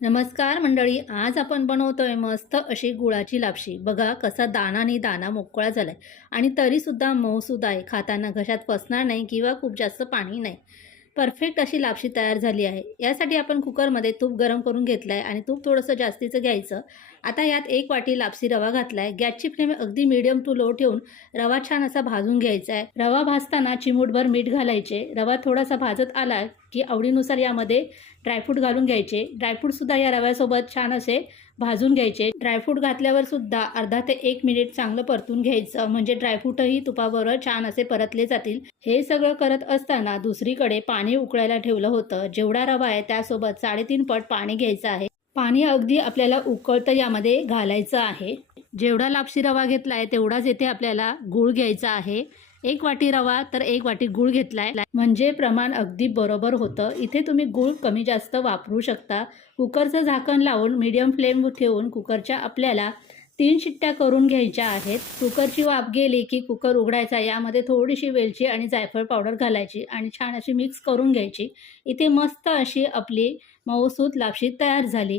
नमस्कार मंडळी, आज आपण बनवतोय मस्त अशी गुळाची लापशी। बघा कसा दाणानी दाणा मोकळा झालाय आणि तरीसुद्धा मऊसूद आहे। खाताना घशात फसणार नाही किंवा खूप जास्त पाणी नाही। परफेक्ट अशी लापशी तयार झाली आहे। यासाठी आपण कुकरमध्ये तूप गरम करून घेतलंय आणि तूप थोडंसं जास्तीचं घ्यायचं। आता यात 1 वाटी लापसी रवा घातलाय। गॅसची फ्लेम अगदी मीडियम टू लो ठेवून रवा छान असा भाजून घ्यायचा आहे। रवा भाजताना चिमूटभर मीठ घालायचे। रवा थोडासा भाजत आला की आवडीनुसार यामध्ये ड्रायफ्रूट घालून घ्यायचे। ड्रायफ्रूटसुद्धा या रव्यासोबत छान असे भाजून घ्यायचे। ड्रायफ्रूट घातल्यावर सुद्धा अर्धा ते 1 मिनिट चांगलं परतून घ्यायचं, म्हणजे ड्रायफ्रूटही तुपाबरोबर छान असे परतले जातील। हे सगळं करत असताना दुसरीकडे पाणी उकळायला ठेवलं होतं। जेवढा रवा आहे त्यासोबत 3.5 पट पाणी घ्यायचं आहे। पाणी अगदी आपल्याला उकळतं यामध्ये घालायचं आहे। जेवढा लापशी रवा घेतलाय तेवढाच येथे आपल्याला गूळ घ्यायचा आहे। 1 वाटी रवा तर 1 वाटी गूळ घेतलाय, म्हणजे प्रमाण अगदी बरोबर होतं। इथे तुम्ही गूळ कमी जास्त वापरू शकता। कुकरचं झाकण लावून मीडियम फ्लेम ठेवून कुकरच्या आपल्याला 3 शिट्ट्या करून घ्यायच्या आहेत। कुकरची वाफ गेली की कुकर उघडायचा, यामध्ये थोडीशी वेलची आणि जायफळ पावडर घालायची आणि छान अशी मिक्स करून घ्यायची। इथे मस्त अशी आपली मऊसूत लापशी तयार झाली।